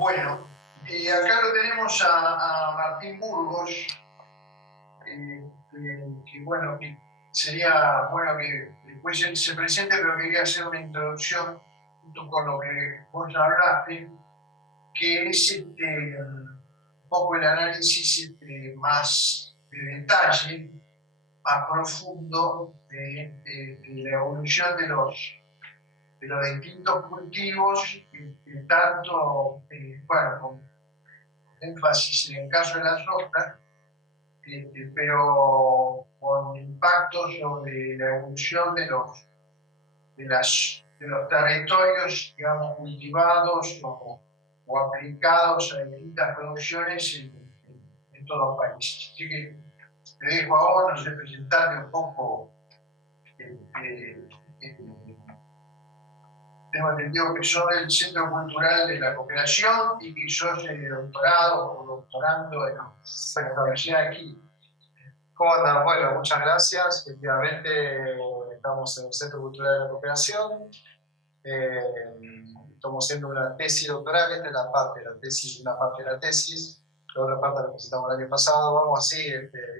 Bueno, acá lo tenemos a Martín Burgos, que bueno, que sería bueno que después él se presente, pero quería hacer una introducción junto con lo que vos hablaste, que es un poco el análisis más de detalle, más profundo de la evolución de los distintos cultivos, tanto, bueno, con énfasis en el caso de la soja, pero con impacto sobre la evolución de los territorios, digamos, cultivados o aplicados a distintas producciones en todos los países. Así que te dejo ahora, no sé, presentarte un poco. Tengo entendido que sos del Centro Cultural de la Cooperación y que sos doctorado o doctorando en la Universidad de aquí. ¿Cómo andan? Bueno, muchas gracias. Efectivamente, estamos en el Centro Cultural de la Cooperación. Estamos haciendo una tesis doctoral. Esta es la parte de la tesis y una parte de la tesis. La otra parte la presentamos el año pasado. Vamos así,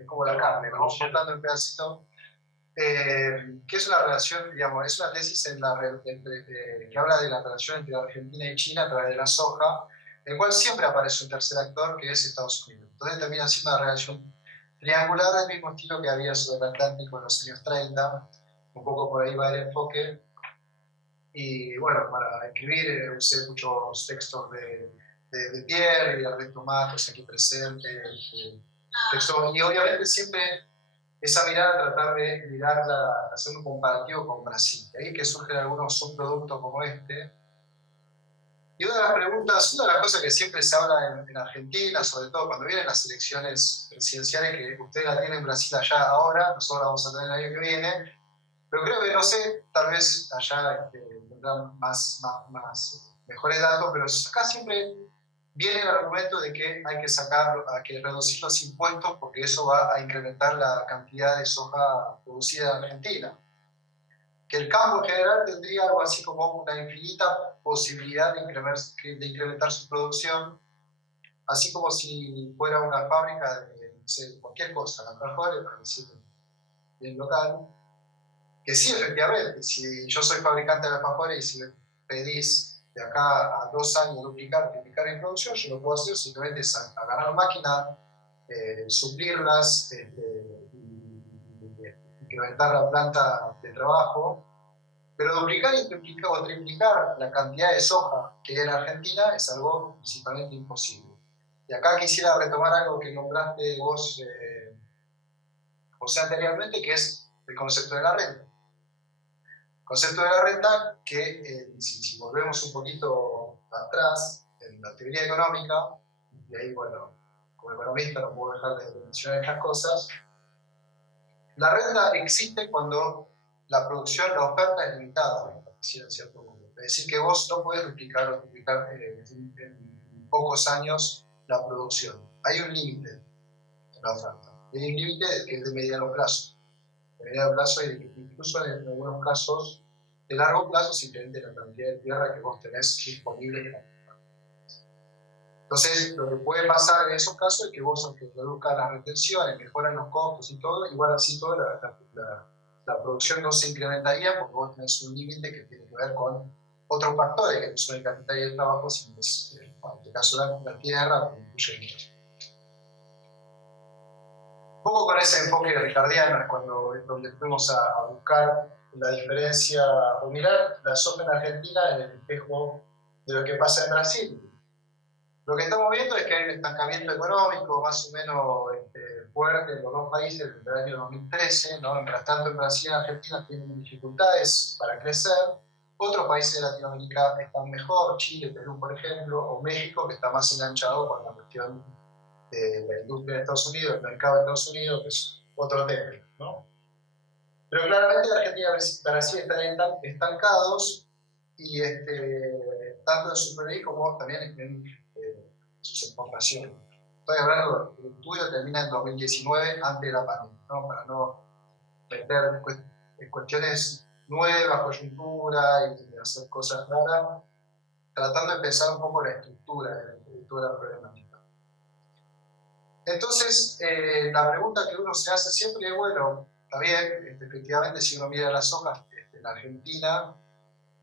como la carne, vamos cortando el pedacito. ¿Qué es una relación? Digamos, es una tesis que habla de la relación entre Argentina y China a través de la soja, en el cual siempre aparece un tercer actor que es Estados Unidos. Entonces termina siendo una relación triangular del mismo estilo que había sobre el Atlántico en los años 30, un poco por ahí va el enfoque. Y bueno, para escribir usé muchos textos de Pierre y de Alberto Matos aquí presentes, y obviamente siempre esa mirada, tratar de mirarla, hacer un comparativo con Brasil. De ahí que surgen algunos subproductos como este. Y una de las preguntas, una de las cosas que siempre se habla en Argentina, sobre todo cuando vienen las elecciones presidenciales, que ustedes la tienen en Brasil allá ahora, nosotros la vamos a tener el año que viene, pero creo que, no sé, tal vez allá tendrán mejores datos, pero acá siempre viene el argumento de que hay que reducir los impuestos porque eso va a incrementar la cantidad de soja producida en Argentina. Que el campo en general tendría algo así como una infinita posibilidad de incrementar su producción, así como si fuera una fábrica de, no sé, cualquier cosa, alfajores, para decirlo bien local, que sí, efectivamente, si yo soy fabricante de alfajores y si me pedís de acá a 2 años triplicar mi producción, yo lo puedo hacer, simplemente es agarrar máquinas, suplirlas, incrementar la planta de trabajo, pero duplicar y triplicar la cantidad de soja que hay en Argentina es algo principalmente imposible. Y acá quisiera retomar algo que nombraste vos, José, anteriormente, que es el concepto de la renta. El concepto de la renta que, si volvemos un poquito atrás en la teoría económica, y ahí, bueno, como economista no puedo dejar de mencionar estas cosas, la renta existe cuando la producción, la oferta es limitada, en cierto modo. Es decir, que vos no podés duplicar o triplicar en pocos años la producción. Hay un límite en la oferta. Y hay un límite que es de mediano plazo. De mediano plazo y incluso en algunos casos de largo plazo, simplemente la cantidad de tierra que vos tenés disponible. Entonces, lo que puede pasar en esos casos es que vos, aunque reduzcas las retenciones, mejoran los costos y todo, igual así todo la producción no se incrementaría porque vos tenés un límite que tiene que ver con otros factores que no son el capital y el trabajo, sino es, en este caso, la tierra, que incluye mucho. Un poco con ese enfoque ricardiano es donde fuimos a buscar la diferencia, o mirar la soja en Argentina en el espejo de lo que pasa en Brasil. Lo que estamos viendo es que hay un estancamiento económico más o menos fuerte en los dos países desde el año 2013, ¿no? Mientras tanto, en Brasil y Argentina tienen dificultades para crecer. Otros países de Latinoamérica están mejor, Chile, Perú, por ejemplo, o México, que está más enganchado con la cuestión de la industria de Estados Unidos, el mercado de Estados Unidos, que es otro tema, ¿no? Pero claramente Argentina y Brasil están estancados y tanto en su PBI como también en sus exportaciones. Estoy hablando del estudio, termina en 2019, antes de la pandemia, ¿no? Para no meter cuestiones nuevas, coyuntura y hacer cosas raras. tratando de pensar un poco la estructura de la problemática. Entonces, la pregunta que uno se hace siempre es, bueno, está bien, efectivamente, si uno mira las hojas en Argentina,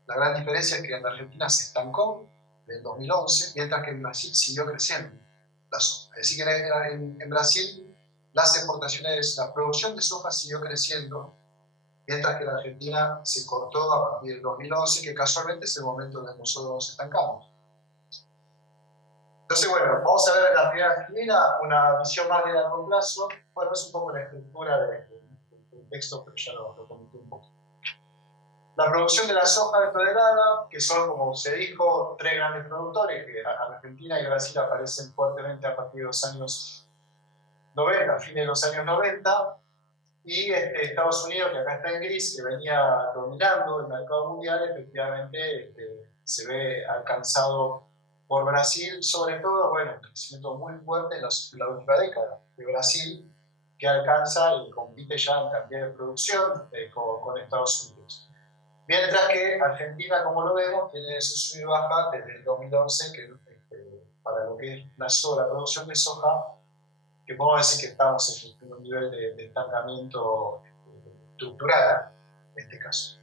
la gran diferencia es que en Argentina se estancó en 2011, mientras que en Brasil siguió creciendo la soja. Es decir, que en Brasil las exportaciones, la producción de soja siguió creciendo, mientras que en Argentina se cortó a partir del 2011, que casualmente es el momento en el que nosotros nos estancamos. Entonces, bueno, vamos a ver en la primera esquina una visión más de largo plazo. Bueno, es un poco la estructura del texto, pero ya lo comenté un poco. La producción de la soja de tonelada, que son, como se dijo, tres grandes productores, que Argentina y Brasil aparecen fuertemente a partir de los años 90, a fines de los años 90, y Estados Unidos, que acá está en gris, que venía dominando el mercado mundial, efectivamente se ve alcanzado por Brasil, sobre todo, bueno, un crecimiento muy fuerte en la última década de Brasil, que alcanza y compite ya en cantidad de producción con Estados Unidos. Mientras que Argentina, como lo vemos, tiene su sub y baja desde el 2011, que para lo que es la producción de soja, que podemos decir que estamos en un nivel de estancamiento estructural, en este caso.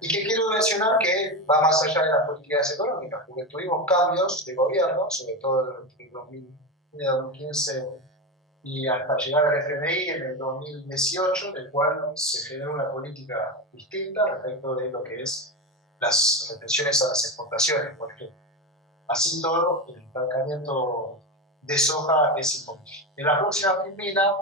Y que quiero mencionar que va más allá de las políticas económicas, porque tuvimos cambios de gobierno, sobre todo en 2015 y hasta llegar al FMI en el 2018, en el cual se generó una política distinta respecto de lo que es las retenciones a las exportaciones, por ejemplo. Así todo, el estancamiento de soja es importante. En la próxima filmina,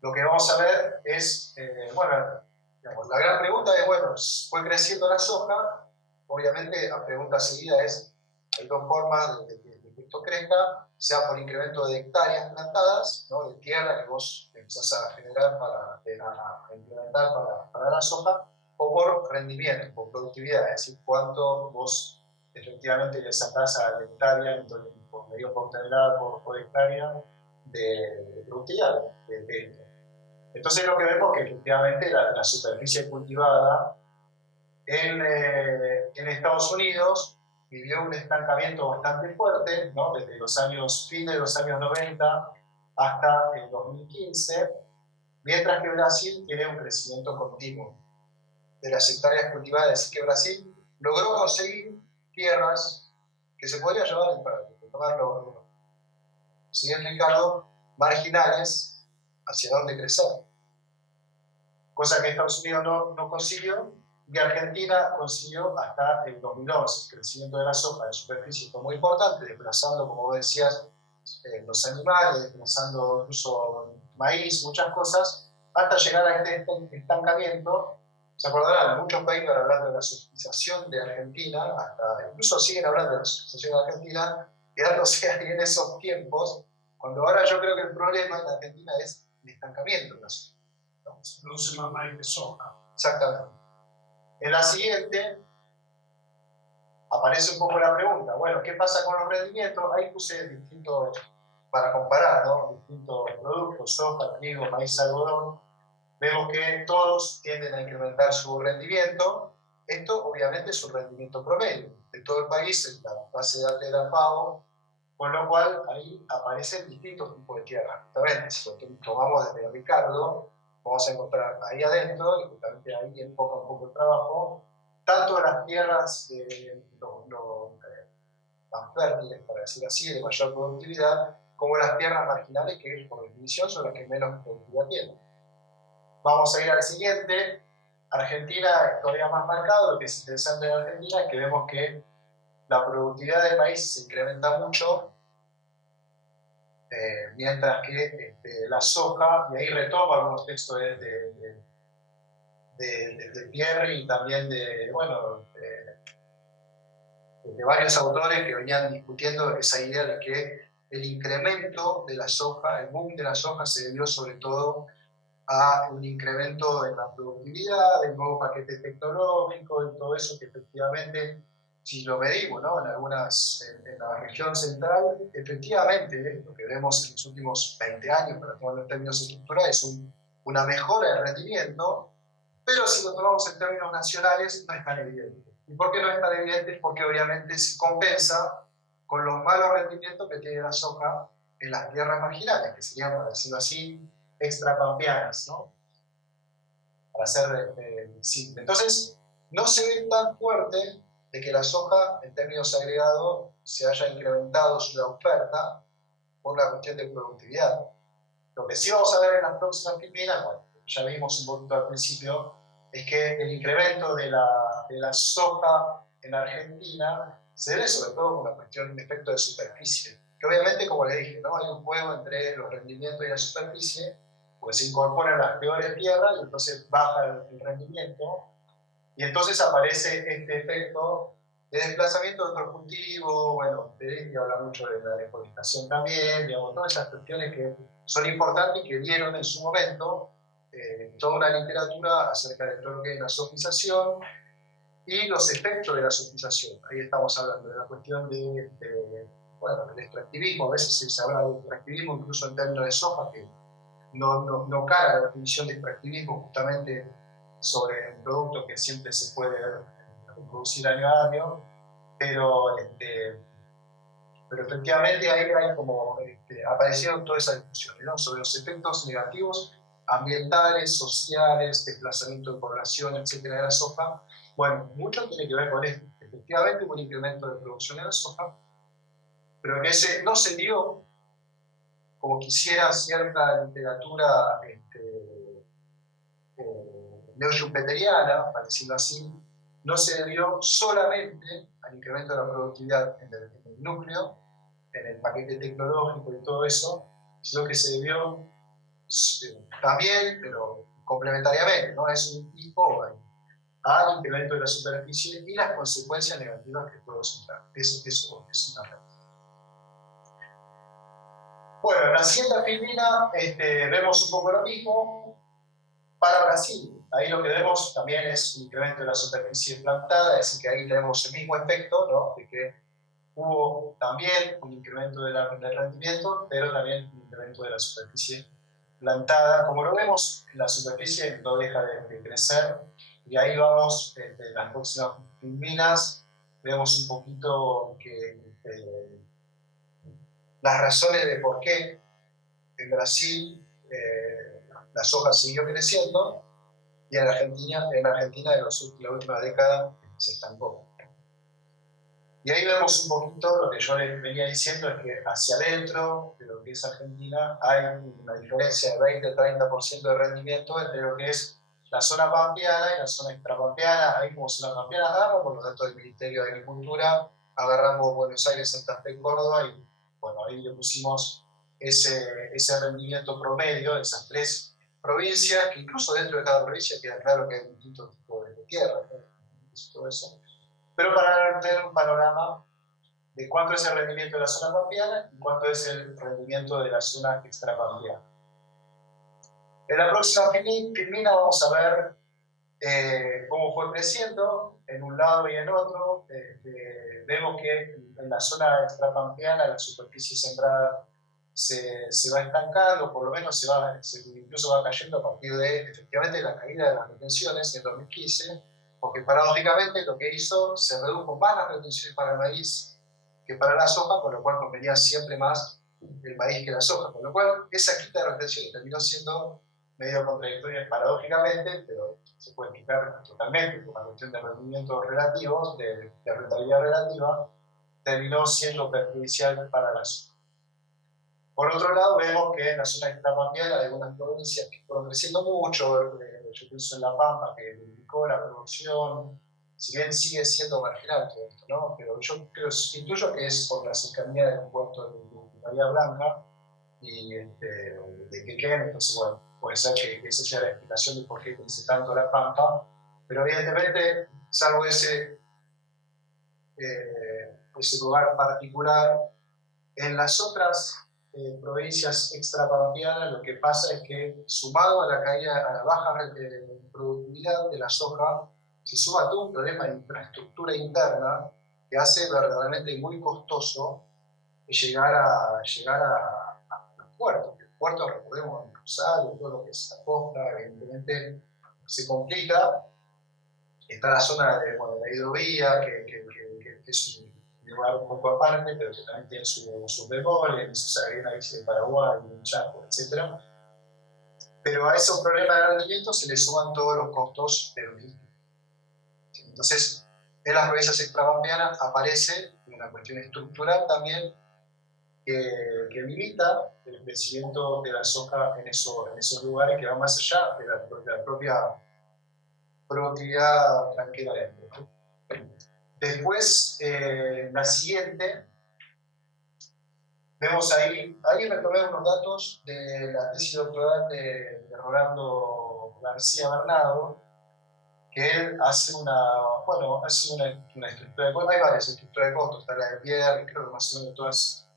lo que vamos a ver es, bueno, digamos, la gran pregunta es, bueno, fue creciendo la soja, obviamente la pregunta seguida es, hay dos formas de que esto crezca, sea por incremento de hectáreas plantadas, ¿no?, de tierra que vos empezás a generar a implementar para la soja, o por rendimiento, por productividad, es decir, cuánto vos efectivamente le sacás a la hectárea, por medio por tonelada por hectárea de productividad de esto. Entonces lo que vemos es que efectivamente la superficie cultivada en Estados Unidos vivió un estancamiento bastante fuerte, ¿no?, desde los fines de los años 90 hasta el 2015, mientras que Brasil tiene un crecimiento continuo de las hectáreas cultivadas. Es decir, que Brasil logró conseguir tierras que se podría llamar, para tomarlo señor Ricardo, marginales hacia dónde crecer. Cosa que Estados Unidos no consiguió, y Argentina consiguió hasta el 2011. El crecimiento de la soja de superficie fue muy importante, desplazando, como vos decías, los animales, desplazando incluso maíz, muchas cosas, hasta llegar a este estancamiento. Se acordarán, muchos países hablando de la subsidización de Argentina, hasta incluso siguen hablando de la subsidización de Argentina, quedándose ahí en esos tiempos, cuando ahora yo creo que el problema en Argentina es el estancamiento de la soja. Se produce más maíz que soja. Exactamente. En la siguiente aparece un poco la pregunta, bueno, ¿qué pasa con los rendimientos? Ahí puse distintos, para comparar, ¿no?, distintos productos, soja, trigo, maíz, algodón. Vemos que todos tienden a incrementar su rendimiento. Esto obviamente es un rendimiento promedio de todo el país, en la base de datos de la FAO, con lo cual ahí aparecen distintos tipos de tierra. Justamente, si lo tomamos desde Ricardo, vamos a encontrar ahí adentro, y justamente ahí enfoca un poco el trabajo, tanto las tierras más fértiles, para decir así, de mayor productividad, como las tierras marginales, que por definición son las que menos productividad tienen. Vamos a ir al siguiente. Argentina, todavía más marcado. Lo que es interesante de Argentina es que vemos que la productividad del maíz se incrementa mucho, mientras que la soja, y ahí retomo algunos textos de Pierre y también de varios autores que venían discutiendo esa idea de que el incremento de la soja, el boom de la soja, se debió sobre todo a un incremento en la productividad, del nuevo paquete tecnológico y todo eso que efectivamente, si lo medimos, ¿no?, en la región central, efectivamente lo que vemos en los últimos 20 años, para tomarlo en términos estructurales, es una mejora de rendimiento, pero si lo tomamos en términos nacionales no es tan evidente. ¿Y por qué no es tan evidente? Porque obviamente se compensa con los malos rendimientos que tiene la soja en las tierras marginales, que serían, por decirlo así, extrapampeanas, ¿no? Para ser simple. Entonces, no se ve tan fuerte de que la soja, en términos agregados, se haya incrementado su oferta por la cuestión de productividad. Lo que sí vamos a ver en las próximas filminas, bueno, ya vimos un poquito al principio, es que el incremento de la soja en Argentina se debe sobre todo con la cuestión de efecto de superficie. Que obviamente, como les dije, ¿no? Hay un juego entre los rendimientos y la superficie, pues se incorporan las peores tierras y entonces baja el rendimiento. Y entonces aparece este efecto de desplazamiento de otros cultivos. Bueno, Peretti habla mucho de la deforestación también, digamos, todas esas cuestiones que son importantes y que dieron en su momento toda una literatura acerca de todo lo que es la sofización y los efectos de la sofización. Ahí estamos hablando de la cuestión bueno, del extractivismo. A veces se habla de extractivismo incluso en términos de soja, que no cae la definición de extractivismo justamente sobre un producto que siempre se puede reproducir año a año, pero efectivamente ahí hay como aparecieron todas esas discusiones, ¿no? Sobre los efectos negativos ambientales, sociales, desplazamiento de población, etcétera, de la soja. Bueno, mucho tiene que ver con esto. Efectivamente hubo un incremento de producción de la soja, pero que ese no se dio como quisiera cierta literatura neo-schumpeteriana, para decirlo así, no se debió solamente al incremento de la productividad en el núcleo, en el paquete tecnológico y todo eso, sino que se debió también, pero complementariamente, ¿no? Es un tipo al incremento de la superficie y las consecuencias negativas que puede resultar. Eso es una realidad. Bueno, en la siguiente filmina vemos un poco lo mismo para Brasil. Ahí lo que vemos también es un incremento de la superficie plantada, es decir, que ahí tenemos el mismo efecto, ¿no? De que hubo también un incremento del rendimiento, pero también un incremento de la superficie plantada. Como lo vemos, la superficie no deja de crecer, y ahí vamos, en las próximas filminas, vemos un poquito que las razones de por qué en Brasil la soja siguió creciendo y en Argentina en la última década se estancó. Y ahí vemos un poquito lo que yo les venía diciendo, es que hacia adentro de lo que es Argentina hay una diferencia de 20-30% de rendimiento entre lo que es la zona pampeana y la zona extrapampeana. Ahí como zona pampeana agarramos con los datos del Ministerio de Agricultura, agarramos Buenos Aires, Santa Fe, Córdoba, y bueno, ahí le pusimos ese rendimiento promedio de esas tres provincias, que incluso dentro de cada provincia queda claro que hay distintos tipos de tierra, ¿no? Todo eso. Pero para tener un panorama de cuánto es el rendimiento de la zona pampeana y cuánto es el rendimiento de la zona extrapampeana. En la próxima filmina vamos a ver cómo fue creciendo en un lado y en otro. Vemos que en la zona extrapampeana la superficie sembrada se va estancando, por lo menos incluso va cayendo a partir de efectivamente la caída de las retenciones en 2015, porque paradójicamente lo que hizo, se redujo más las retenciones para el maíz que para la soja, con lo cual convenía siempre más el maíz que la soja, con lo cual esa quita de retenciones terminó siendo medio contradictoria paradójicamente, pero se puede explicar totalmente por una cuestión de rendimientos relativos, de rentabilidad relativa, terminó siendo perjudicial para la soja. Por otro lado, vemos que en la zona extrapampeana hay algunas provincias que fueron creciendo mucho. Yo pienso en La Pampa, que duplicó la producción, si bien sigue siendo marginal todo esto, ¿no? Pero yo intuyo que es por la cercanía del puerto de Bahía Blanca y de Quequén. Entonces, bueno, puede ser que esa sea la explicación de por qué crece tanto La Pampa, pero evidentemente, salvo ese lugar particular, en las otras provincias extrapampeanas, lo que pasa es que, sumado a la caída, a la baja productividad de la soja, se suma todo un problema de infraestructura interna que hace verdaderamente muy costoso llegar a los puertos. El puerto, recordemos, en Rosario, todo lo que es la costa, evidentemente se complica. Está la zona de, bueno, de la hidrovía, que es un lugar un poco aparte, pero que también tiene sus bemoles, hay una bici de Paraguay, un Chaco, etc. Pero a esos problemas de rendimiento se le suman todos los costos de logística. Entonces, en las provincias extrapampeanas aparece una cuestión estructural también que limita el crecimiento de la soja en esos lugares, que va más allá de la propia productividad tranquilamente. Después, la siguiente, vemos ahí retomé unos datos de la tesis doctoral de Rolando García Bernardo, que él hace una estructura de costos. Hay varias estructuras de costos, está la de Pierre, creo que más o menos todas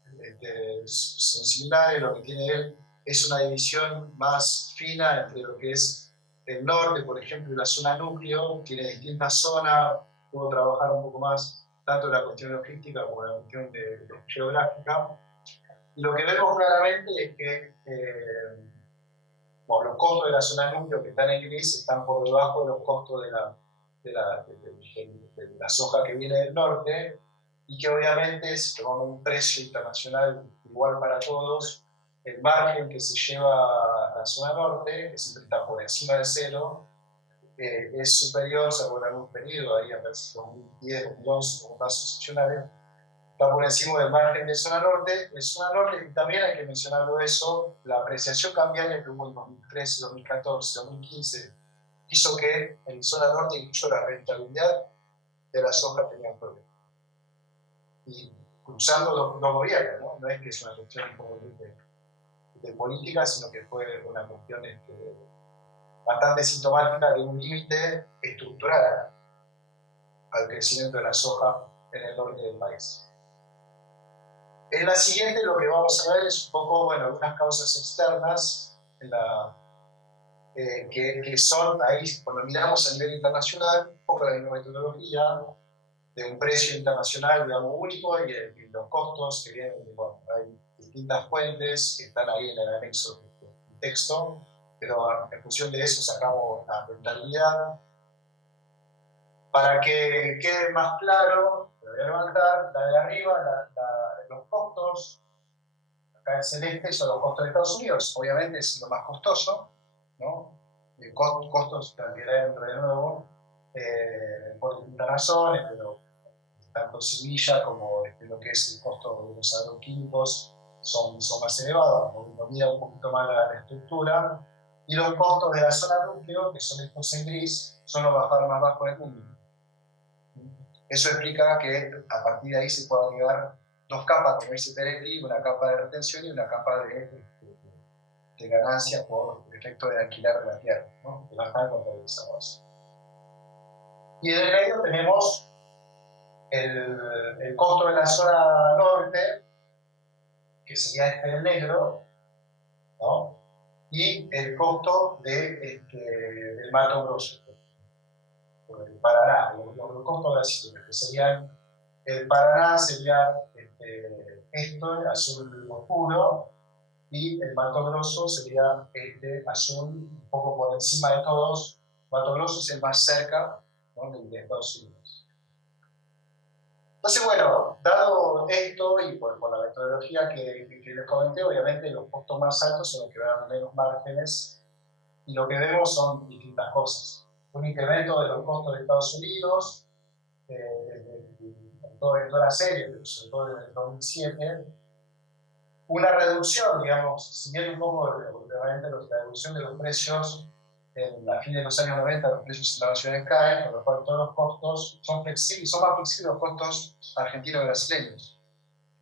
son similares. Lo que tiene él es una división más fina entre lo que es el norte, por ejemplo, y la zona núcleo, tiene distintas zonas, puedo trabajar un poco más tanto en la cuestión logística como en la cuestión geográfica. Y lo que vemos claramente es que los costos de la zona núcleo que están en gris están por debajo de los costos de la soja que viene del norte, y que obviamente, si tomamos un precio internacional igual para todos, el margen que se lleva a la zona norte, que siempre está por encima de cero, es superior, salvo en algún periodo, ahí a 2010, 2011, como casos excepcionales, está por encima del margen de zona norte. En zona norte, y también hay que mencionarlo eso, la apreciación cambiaria que hubo en 2013, 2014, 2015, hizo que en zona norte incluso la rentabilidad de la soja tenía problemas. Y cruzando los gobiernos, ¿no? No es que es una cuestión de política, sino que fue una cuestión bastante sintomática de un límite estructural al crecimiento de la soja en el norte del país. En la siguiente lo que vamos a ver es un poco, algunas causas externas que son ahí, cuando miramos a nivel internacional, un poco la misma metodología de un precio internacional, digamos, único, y los costos que vienen, hay distintas fuentes que están ahí en el anexo del texto, pero en función de eso sacamos la rentabilidad. Para que quede más claro, lo voy a levantar, la de arriba, los costos, acá en celeste son los costos de Estados Unidos, obviamente es lo más costoso, ¿no? Costos también dentro de nuevo, por distintas razones, pero tanto semilla como lo que es el costo de los agroquímicos son más elevados, uno mira un poquito más la estructura, y los costos de la zona núcleo, que son estos en gris, son los más bajos del mundo. Eso explica que a partir de ahí se puedan llevar dos capas, como dice Peretti, una capa de retención y una capa de ganancia por el efecto de alquilar de la tierra, ¿no? Que bajan contabilizados. Y en el medio tenemos el costo de la zona norte, que sería el negro, ¿no? Y el costo del Mato Grosso, por el Paraná, los costos de la sierra, que serían, el Paraná sería esto, azul oscuro, y el Mato Grosso sería azul un poco por encima de todos. Mato Grosso es el más cerca, ¿no?, de Estados Unidos. Entonces, dado esto y por la metodología que les comenté, obviamente los costos más altos son los que dan menos márgenes, y lo que vemos son distintas cosas. Un incremento de los costos de Estados Unidos, en toda la serie, pero sobre todo en el 2007, una reducción, digamos, si bien un poco realmente la reducción de los precios en la fin de los años 90, los precios internacionales caen, por lo cual todos los costos son flexibles, son más flexibles los costos argentinos y brasileños.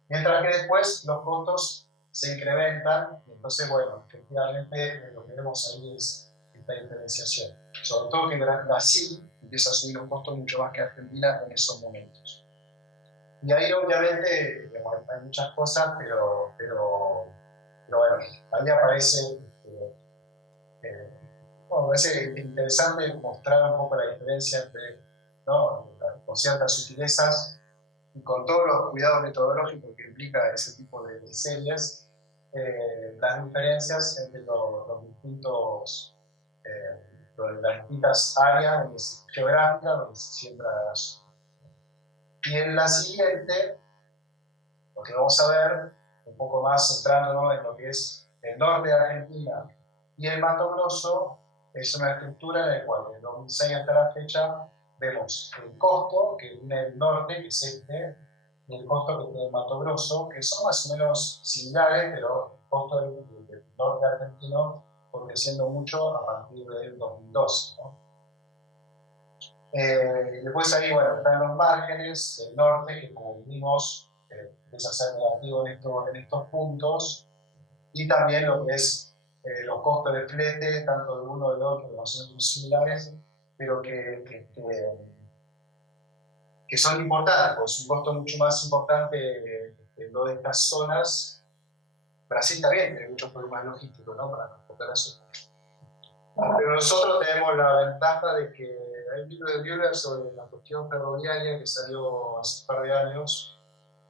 Mientras que después los costos se incrementan, y entonces, efectivamente lo que vemos ahí es esta diferenciación. Sobre todo que Brasil empieza a subir los costos mucho más que Argentina en esos momentos. Y ahí obviamente hay muchas cosas, pero ahí aparece, me parece interesante mostrar un poco la diferencia entre, ¿no?, con ciertas sutilezas y con todos los cuidados metodológicos que implica ese tipo de series, las diferencias entre los distintos las distintas áreas geográficas donde se siembra la soja. Y en la siguiente, lo que vamos a ver, un poco más centrándonos en lo que es el norte de Argentina y el Mato Grosso, es una estructura en la cual desde 2006 hasta la fecha vemos el costo que tiene el norte, que es este, y el costo que tiene el Mato Grosso, que son más o menos similares, pero el costo del norte argentino fue creciendo mucho a partir del 2012, ¿no? Después ahí, bueno, están los márgenes, el norte, que como vimos, empieza a ser negativo en estos puntos, y también lo que es los costos de flete, tanto de uno del otro, que más o menos similares, pero que son importantes, pues un costo mucho más importante en lo de estas zonas. Brasil también tiene muchos problemas logísticos, ¿no?, para transportar eso. Pero nosotros tenemos la ventaja de que hay un libro de Bühler sobre la cuestión ferroviaria que salió hace un par de años,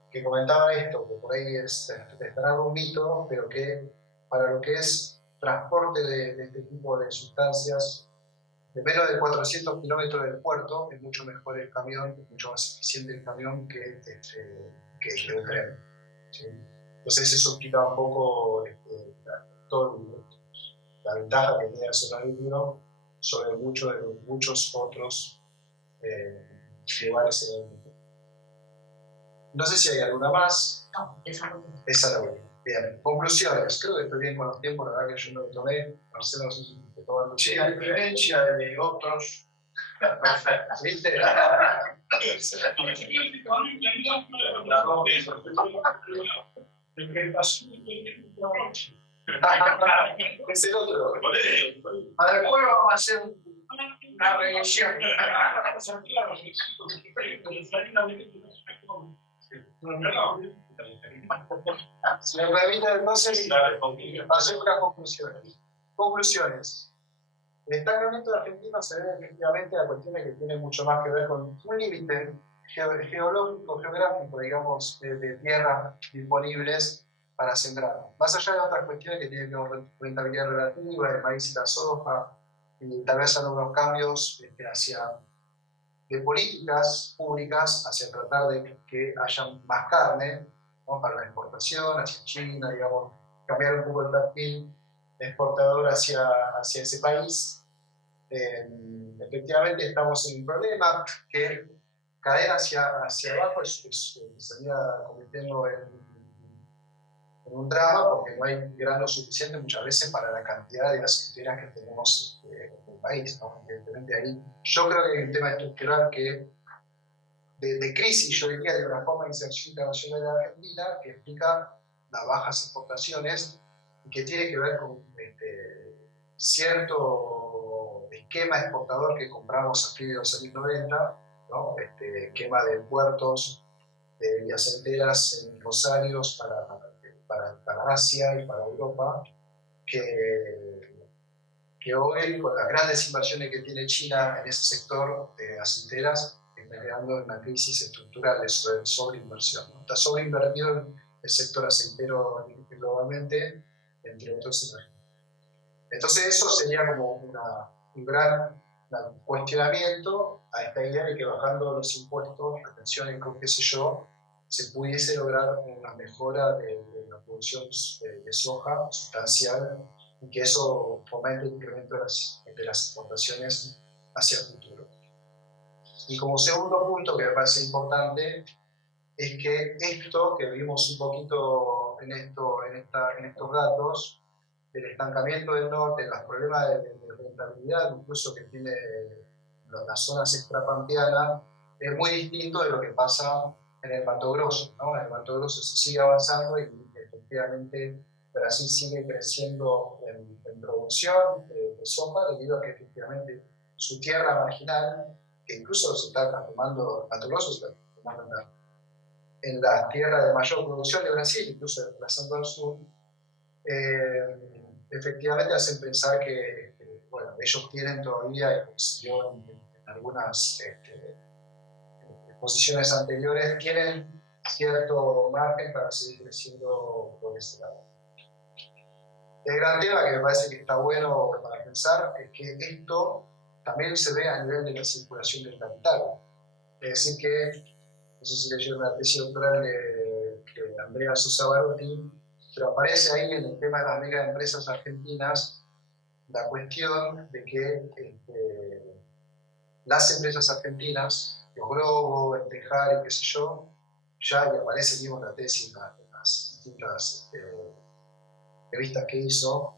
que comentaba esto, que por ahí estará un mito, pero que para lo que es transporte de este tipo de sustancias, de menos de 400 kilómetros del puerto, es mucho mejor el camión, es mucho más eficiente el camión que el tren, ¿sí? Entonces eso quita un poco la ventaja que tiene el solar híbrido sobre muchos otros lugares en el mundo. No sé si hay alguna más. No, esa no. Esa la última. Bien, conclusiones. Creo que estoy bien con los tiempos, la verdad que yo no lo tomé. Marcelo, no sé si te toman. Sí, a diferencia de otros. Perfecto. ¿Viste? Es el otro. Para después vamos a hacer una revisión. Si me permite, entonces, hacer unas conclusiones. Conclusiones. El estancamiento argentino se debe efectivamente a cuestiones que tienen mucho más que ver con un límite geológico, geográfico, digamos, de tierras disponibles para sembrar. Más allá de otras cuestiones que tienen que ver con rentabilidad relativa, el maíz y la soja, y tal vez algunos cambios de políticas públicas hacia tratar de que haya más carne, ¿no?, para la exportación, hacia China, digamos, cambiar un poco el perfil exportador hacia ese país. Efectivamente estamos en un problema que caer hacia abajo estaría convirtiendo en un drama, porque no hay grano suficiente muchas veces para la cantidad de aceiteras que tenemos en el país, ¿no? Evidentemente ahí yo creo que hay un tema estructural que de crisis, yo diría, de una forma de inserción internacional de la Argentina, que explica las bajas exportaciones y que tiene que ver con cierto esquema exportador que compramos a fines de los años 90, ¿no? Esquema de puertos, de vías enteras en Rosarios para Asia y para Europa, que hoy, con las grandes inversiones que tiene China en ese sector de aceiteras, está creando una crisis estructural de sobreinversión, ¿no? Está sobreinvertido el sector aceitero globalmente, entre otros sectores. Entonces eso sería como un gran cuestionamiento a esta idea de que bajando los impuestos, retenciones, qué sé yo, se pudiese lograr una mejora de la producción de soja sustancial y que eso fomente el incremento de las exportaciones hacia el futuro. Y como segundo punto que me parece importante es que esto que vimos un poquito en estos datos, del estancamiento del norte, los problemas de rentabilidad, incluso que tiene las zonas extrapampeanas, es muy distinto de lo que pasa en el Mato Grosso, ¿no? En el Mato Grosso se sigue avanzando y efectivamente Brasil sigue creciendo en producción de soja debido a que efectivamente su tierra marginal, que incluso se está transformando, el Mato Grosso se está transformando en la tierra de mayor producción de Brasil, incluso desplazando al sur, efectivamente hacen pensar que bueno, ellos tienen todavía, en algunas posiciones anteriores, tienen cierto margen para seguir creciendo por este lado. El gran tema que me parece que está bueno para pensar es que esto también se ve a nivel de la circulación del capital. Es decir que, no sé si leyeron la tesis doctoral de Andrea Sosa Barotti, pero aparece ahí en el tema de las mega empresas argentinas la cuestión de que las empresas argentinas, los Globo, el Tejar y qué sé yo, ya y aparece mismo en la tesis en las distintas revistas que hizo,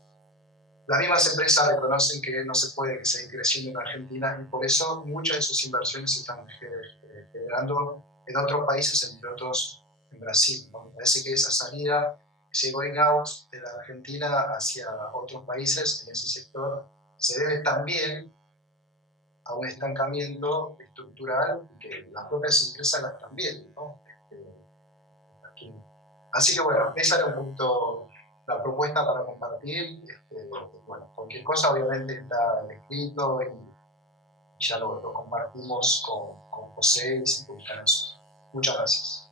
las mismas empresas reconocen que no se puede seguir creciendo en Argentina y por eso muchas de sus inversiones se están generando en otros países, entre otros en Brasil, ¿no? Me parece que esa salida, ese going out de la Argentina hacia otros países en ese sector se debe también a un estancamiento estructural y que las propias empresas las están viendo, ¿no? Aquí. Así que bueno, esa era un punto, la propuesta para compartir. Bueno, cualquier cosa obviamente está escrito y ya lo compartimos con José y se publican eso. Muchas gracias.